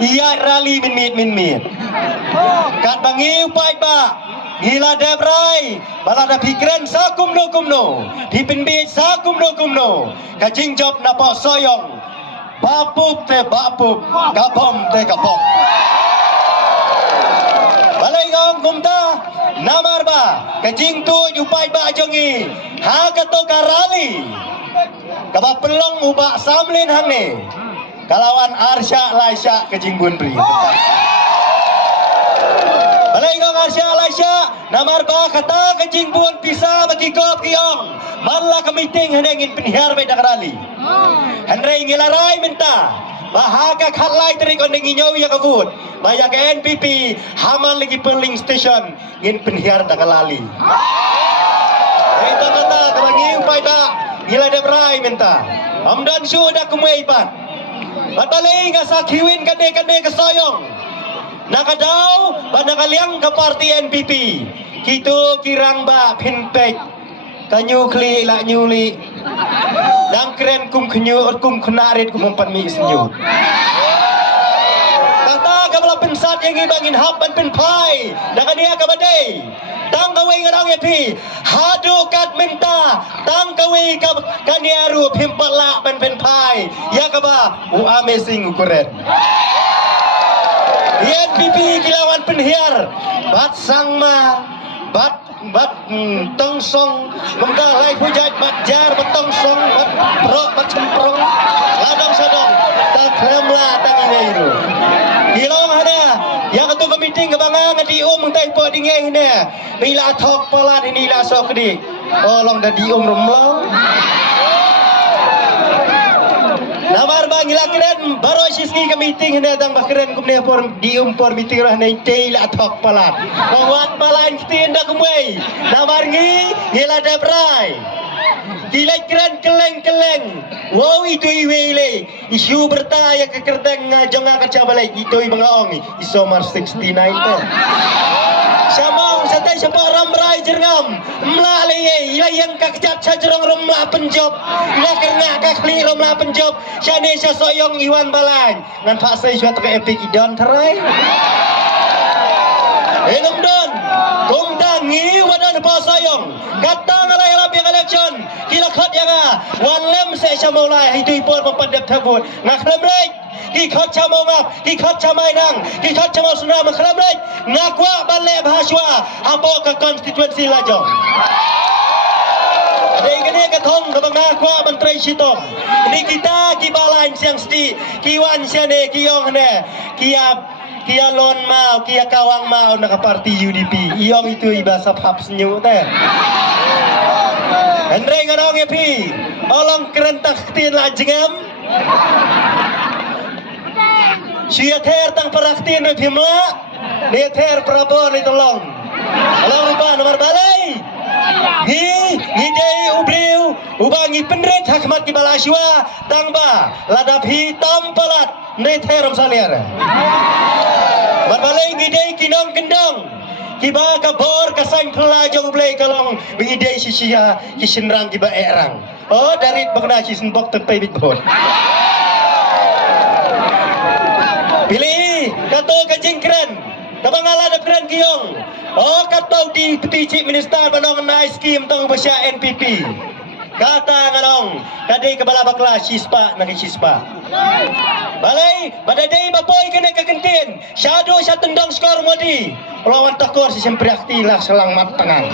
ia rally min mit kat bangi upai ba gila debrai balada pikren sa kumno di pinbit sa kumno kajing job na po soyong bapup te bapup kapom te kapom balai ngong kumta namar ba kajing tu upai ba jongi ha kato karali kaba pelong ubak samlin hang ni kalawan Arsya Laisya kajing bun pri balai ngong Arsya Laisya namar ba kata kajing bun pisa bagi kop kiong malla ka meeting henengin penhiar be dakarali henrei ngilarai minta bahaga khalai teri kondeng inyo ya kabut maya ke NPP haman lagi polling station ngin penhiar dakalali eta kata kabangi upai da ngila debrai minta amdan su da kumei pat batalay nga sa kiwin kade kesoyong nakadaw ba nakaliang ka party NPP kito kirang ba pinpek kanyu kli la nyuli dang kren kum kenyu kum kenarit kum empat mi senyu kata kabla pensat yang ibangin hapan penpai dakan dia kabadai tang kawe ngarang epi hadu kat minta tang kawe kaniaru pimpala penpai ya kaba amazing ukuran NPP kilawan penhiar bat sangma bat tongsong menggalai hujat bat jar bat tongsong bat pro bat cemprong ladang sadong tak kremla tak ini itu hilong ada yang ketua meeting kebangang di mentai po dingeh ini bila thok palat ini lah sok di long dah di remlong namar bang ila keren baru siski ke meeting ini datang bakeren kumne por di por meeting rah nei tei la thok palat bawat palain kitin dak kumei namar ngi ngila debrai kilai keren keleng wow itu iwele isu bertaya ke kerteng ngajong kaca balai itu bangaong isomar 69 tu Samong satai siapa ramrai jerngam mla leye ila yang kakjat sajerong romla penjob ila kerna kakli romla penjob syane soyong iwan balan ngan pak sai suatu ke epic idon terai enam don kongdang ngi wadan pa soyong kata ngalai lapik election kila khat yang wan lem se chamolai hitu ipor pempadap tabut ngaklem lek ki khat chamongap ki khat chamai nang ki khat chamau sunra maklem lek ngakwa balik bahaswa apa ke konstituensi lajong Dei kene katong ke ngakwa menteri sitong ni kita kibalain siang sti kiwan siane kiyong ne kia lon mau kia kawang mau nak parti UDP iong itu ibasa hap senyu teh Andre ngarong epi olong kerentak tin lajengam sia ter tang paraktin re phimla ne ter prabor ni tolong along rupa nomor balai hi dei ubriu ubangi penret hakmat ki balaswa tangba ladap hitam palat ne ter romsaliar barbalai ngidei kinong kendong kiba kabor kasang pelajong blai kalong ngidei sisia kisenrang kiba erang oh dari bagna sisen bok tepai bitbon pilih kato kajingkren kabangala da kren kiyong oh kato di peti chief minister banong na scheme tong basya NPP kata ngalong kadai kabala bakla sispa nagi sispa balai badai bapoy kena kekentin syado sya tendong skor modi lawan takor si sempriakti lah selang mat tenang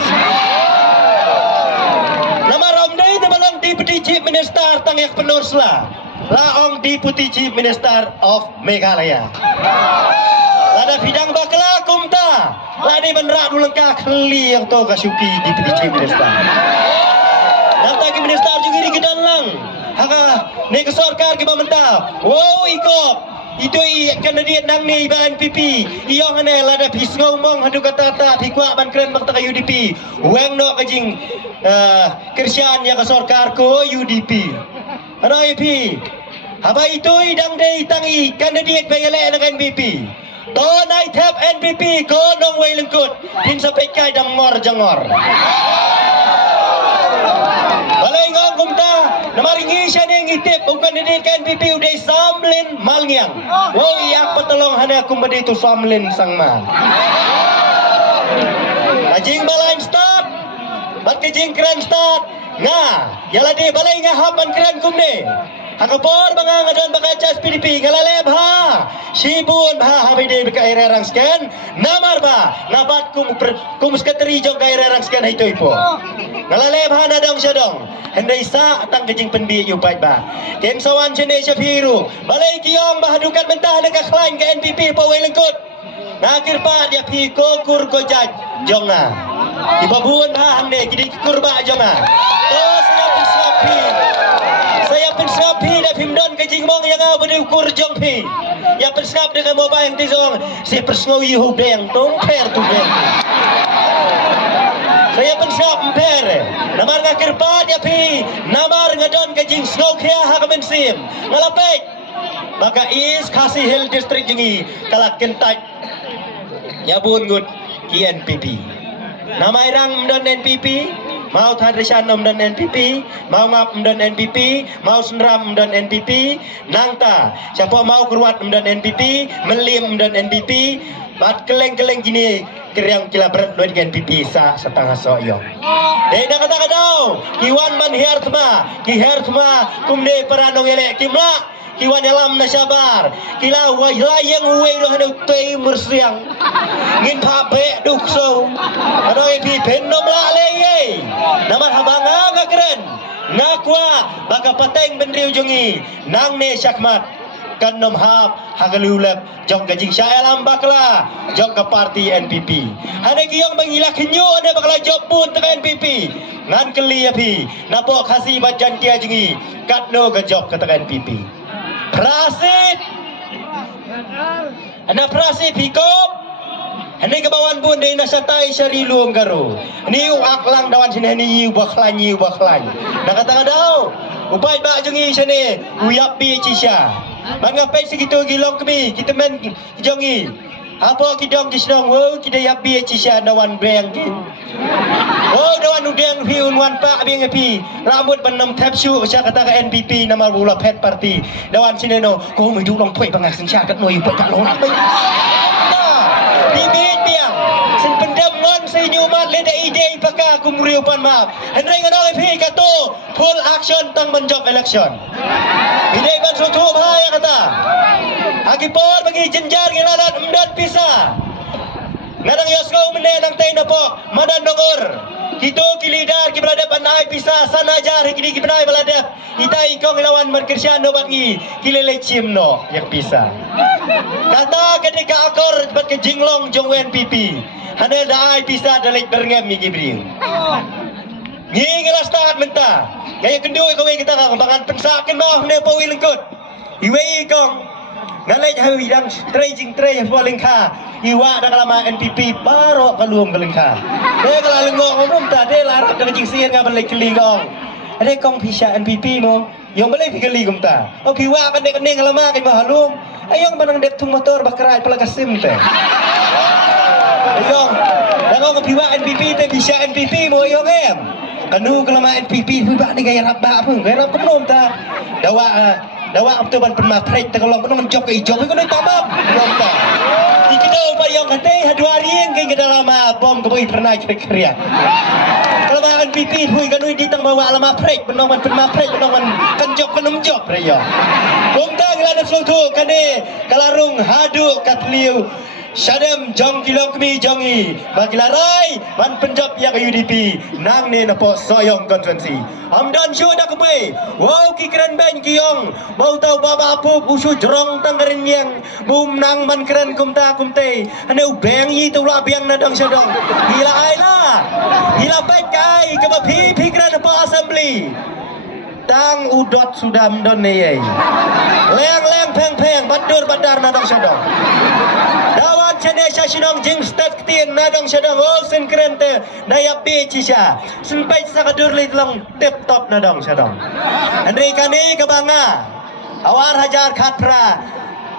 nama romdai te balong deputy chief minister tangyak penursla laong deputy chief minister of Meghalaya lada bidang bakla kumta ladi benrak dulengkah keli yang to kasuki deputy chief minister Nantaki minister juga di gedan lang. Haka ne ke sarkar ke bamenta. Wow ikop. Itu kandidat nang ni ba NPP. Iyong ane lada pisngong mong hadu kata ta pikwa ban keren bakta ka UDP. Weng no kajing kersian ya ke sarkar ko UDP. Ano IP? Haba itu idang dei tangi kandidat bayale nang NPP. To nai tap NPP ko nong way lengkut. Din sampai kai dam ngor jangor. Balay ngong kumta, namaringi siya niyang itip, bukan din ka NPP uday samlin malngyang. Wow, iyak patulong hana kumbadi itu samlin sang ma. Kajing balain start, bat kajing keren start, nga, yala di balay nga hapan keren kumne. Hakapor mga ngadon baka chas PDP ngalaleb ha sibun ha habay de baka irerang scan namar ba nabat kum sekretary jong ka irerang scan ito ipo ngalaleb ha na dong siya dong henday sa atang kajing penbi yu bait ba kem sawan chene siya piru balay kiyong bahadukan mentah nagakhlain ka NPP pa way lengkot nakir pa dia pi kokur ko jaj jong na ibabuan ha hande kidi kurba jong na tos na pisapi saya pensapi na pimdon kajing mong yang abu di ukur jong pi ya pensap dengan mo bayang tizong si persngo yuhub yang tongper tu ben saya pensap emper namar ngakirpa dia pi namar ngadon kajing snow kaya hakamen sim ngalapek maka is kasih hill district jengi kalak kentai ya bungut ki NPP nama irang mdon NPP mau tadrisan mdon NPP mau ngap mdon NPP mau senram mdon NPP nangta siapa mau keruat mdon NPP melim mdon NPP bat keleng-keleng gini keriang kila berat doa dengan NPP sa setengah soyo dah kata-kata kiwan man ki hertma kumne paranong elek kimla kiwan dalam nasabar kila layang uwe do hanu tei mursiang ngin pa be dukso ano ipi pennom la leye namar habanga ngakren ngakwa baka pateng bendriu jongi nang ne syakmat kan nom hap hagalulap jong gajing saya alam bakla jong ke parti NPP hane kiyong mangila kenyo ane bakla job pun teka NPP ngan keli api napo kasih bajan kia jengi katno ke job ke teka NPP Prasit anak prasit hikop ini kebawan pun dari nasatai syarilu enggaro ini aklang dawan sini ini baklan nak kata dau upai bak jengi sini uyap bi cisha mangapai segitu gilong kami kita men jongi apa kidong kisnong wo kita yap bi cisha dawan breng oh dawan udang pi unwan pak abing api rambut benam tapsu saya kata ke NPP nama bula pet party dawan sini no ko mai du long poi bangak sencha kat noi poi tak long nak bibit biang sen pendam ngon senyuman leda ide paka kumriu pan maaf henry nganong api kato full action tang menjok election ide ban sutu bahaya kata akipor bagi jenjar ngelalat mdat pisa ngadang yosko mende nang tay na po madan dongor kito kilidar kibaladap anay pisa sanajar hikidi kibanay baladap itay kong ilawan markirsyano batngi kilele chimno yak pisa kata ketika akor bat ke jinglong jong NPP hanel daay pisa dalik berngem mi gibriu ngi ngelastat menta gaya kendui kawe kita kambangan pensakin mau ne pawi lengkut iwe kong ngalai hawi dang tracing tray falling ka iwa dah lama NPP baru kalung kelengka dia kalau lenggong umum tak dia larat dengan jingsir ngah balik kelingong ada kong pisah NPP mo yang balik pikir ligum ta oh piwa kan dia kening lama kan mahalum ayong banang dep tung motor bakarai pelagasim teh ayong dah kong piwa NPP teh pisah NPP mo ayong em kanu kelama NPP piwa ni gaya rabak pun gaya rabak belum ta dawa am tu ban pernah prek te kalau pernah menjok ke ijo ko ni tamam lonta ikito pa yung kate hadwari ang ke dalama bom ko pernah kriya kalau ba NPP hui kanui ditang bawa alama prek benoman pernah prek benoman kenjok kenumjok reyo bongta ngala slotu kane kalarung hadu katliu Syadam jong kilong kami jongi bagi larai ban penjab yang UDP nang ne napo soyong konvensi amdan syu dak kebe wow ki keren ben kiyong bau tau baba apu usu jerong tanggarin yang bum nang man keren kumta kumte ane ubeng yi tu la biang na dong syadong gila aila gila baik kai ke ba pi keren apa assembly tang udot sudah mdon ne leng peng badur badar na dong syadong dawan chane sha sinong jing stat ktin nadong syadong oh sen krente daya be cisha sempai sakadur li long tip top nadong syadong andri kani kabanga awar hajar khatra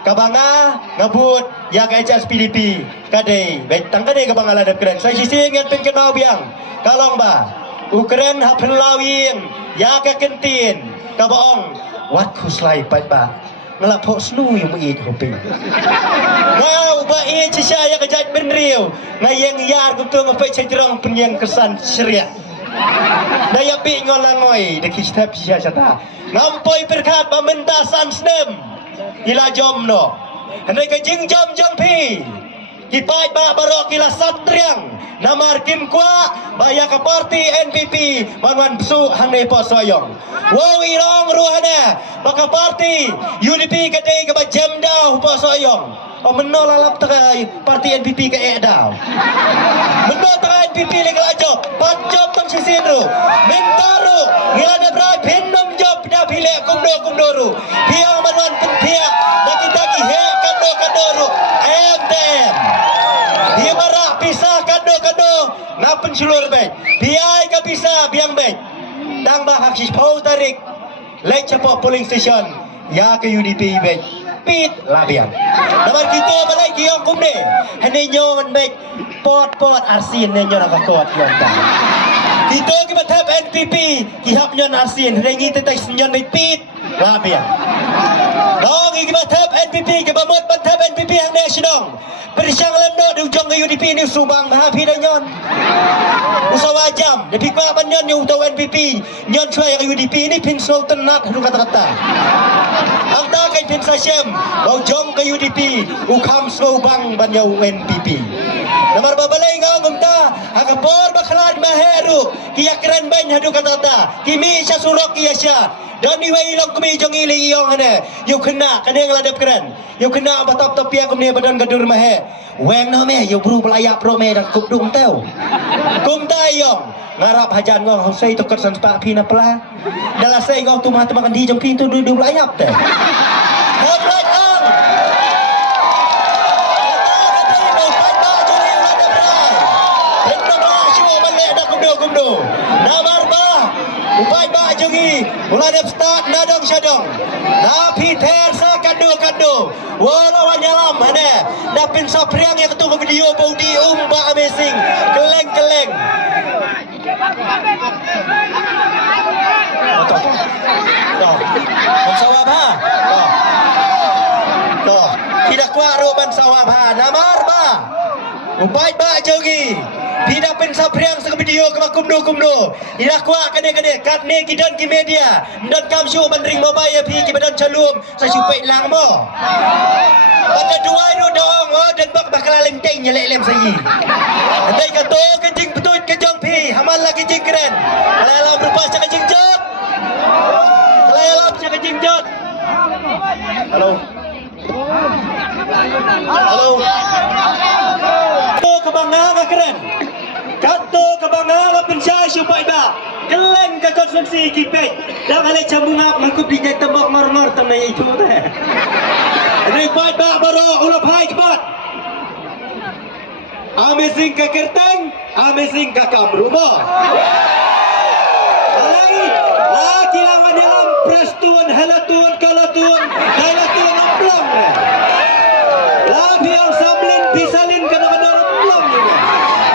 kabanga ngabut ya ka HS PDP kadai baik tang kadai kabanga ladap keren saya sisi ngat pen kenau biang kalong ba Ukraine hak penlawin ya ke kentin ka baong wat khuslai pai ba ngelap ho snu yang i kopi ngau ba i cia ya ke jat ben riu ngayeng yar ku tu ngapai cerong penyang kesan syria daya pi ngolangoi de kistap cia sata ngampoi perkat ba mentasan snem ila jomno handai ka jing jom pi kipai ba barok ila satriang namar kim kwa baya ka parti NPP manwan su hanai po soyong wow irong ruhana baka parti UDP kadai ka ba jemda po soyong o menno lalap takai parti NPP ka edau menno takai NPP le ka job pat job tong sisinru mentaru ila da brai pinnom job da pile kumdo piang manwan pia daki he kado em dia marah pisah kado ngapen seluruh baik biai ka pisah biang baik dang bahak sipau tarik lek cepo polling station ya ke UDP baik pit labiang namar kita balai kiong kumne hane nyo man baik pot asin ne nyo nak kuat kiong ta kita ki batap NPP ki hap nyo asin hane ngi tetai nyon baik pit labiang dong ki batap NPP ke bamot batap NPP hang nasional Persiang lendo di ujung ke UDP ni subang hafi dah nyon. Usaha jam. Depi kau apa nyon yang utau NPP nyon cuai ke UDP ni pin sultan nak hadu kata-kata. Angta kai pin sasem bau jong ke UDP ukam subang banyau NPP. Namar babalai ngau gumta hakapor bakhalat maheru kiya keren ban hadu kata-kata. Kimi sya surok kiya sya. Dan ni wai long kami jong ili yong hane. Yu kena kadang ladap keren. Yu kena batap tapia kami badan gadur mahe. Weng no me yu bru pelayak pro me dan kup dung teu. Kum tayong ngarap hajan ngong hosei tukar san spa pina pela. Dalam sei ngong tu mah makan di jong pintu du pelayap teh. Hot right on. Kumdo namar ba upai ba jongi ulah dep start nadong syadong na piter sa kado wala wanyalam hane dapin sapriang yang ketu video bodi umba amazing keleng sawab ha to tidak kuat roban sawab ha namar ba upai ba jongi tidak pensap priang sa video ke kumdo tidak kuat kene kat ne kidan ki media dan kam syu bandring mobile pi ki badan calum sa supet lang mo pada dua ru dong dan bak bakal lenteng nyelek lem sayi andai kato kejing betut kejong pi hamal lagi jing keren alam berupa sa kejing jot alam sa kejing jot halo to kebangga keren kato kebangga pensai supaya dah kelen ke konsumsi kipek dah kali cambungap mangkup di tembok marmar tanai itu teh ini pai dah baru ulah pai kebat amazing ke kerteng amazing ke kamrubo lagi lagi lawan dalam prastuan halatuan kalatuan halatuan amplong lagi yang sablin pisalin kadang-kadang amplong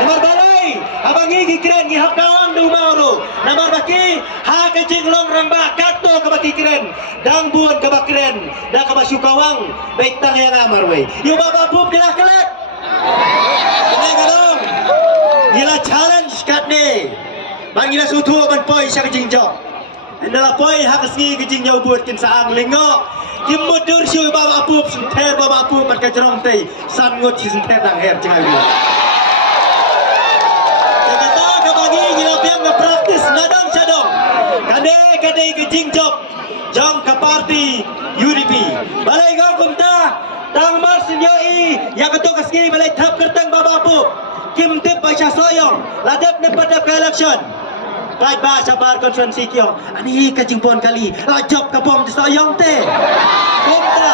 nomor balai abang gigi keren gi hakawang du mauro nomor baki ha kecing long ramba kato ka baki keren dang buan ka bakren da ka basukawang baitang yang amar we yo baba pup kala kelat kene gadong gila challenge kat ne bang gila sutu ban poi sya kecing jok ndala poi ha kesgi kecing nyau buat kin saang lengo kim mudur syu baba pup senther baba pup mat ka jerong tei san ngot si senther dang her cengai praktis nadang cadong kade kejing job jong ke parti UDP balai gau kumta tang mar senyoi yang ketuk keski balai tap kerteng babapu kim tip baca soyong ladep ne pada ke election kai ba sabar konferensi kyo ani kejing pon kali la job ke pom soyong te kumta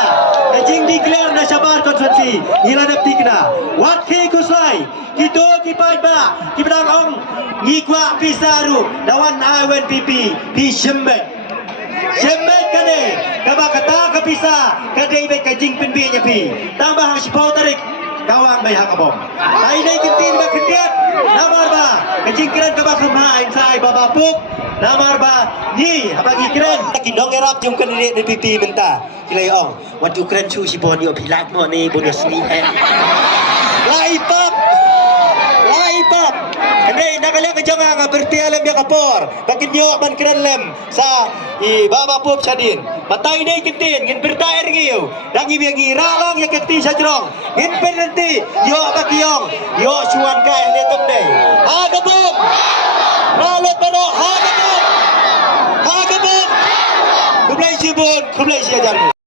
kejing declare na sabar konferensi hiladep tikna wat ke kuslai kido kipai ba kibdang ong ngikwa pisaru dawan AWNPP pi shembek kane kaba kata kapisa kadai be kajing penbi nya pi tambah sipau tarik gawang bay hakabom tay nay kintin ba kriket nomor ba kejingkran ka ba kumha insai baba pup nomor ba ni abagi kren kinong erap jum kan ni pipi menta kilai ong wat ukran chu si bon yo pilat mo ni bonus ni laipap Hindi, nakalang ka dyan nga, bertialam ya kapor. Bakit nyo man kranlam sa ibaba pop siya din. Matay na ikintin, ngin bertair ngayon. Nang ibig iralang ya kintin sa drong. Ngin penanti, yo bakiyong, yo suwan ka, hindi tumday. Hagabog! Ralot pa no, hagabog! Kublay siya bon, kublay siya dyan.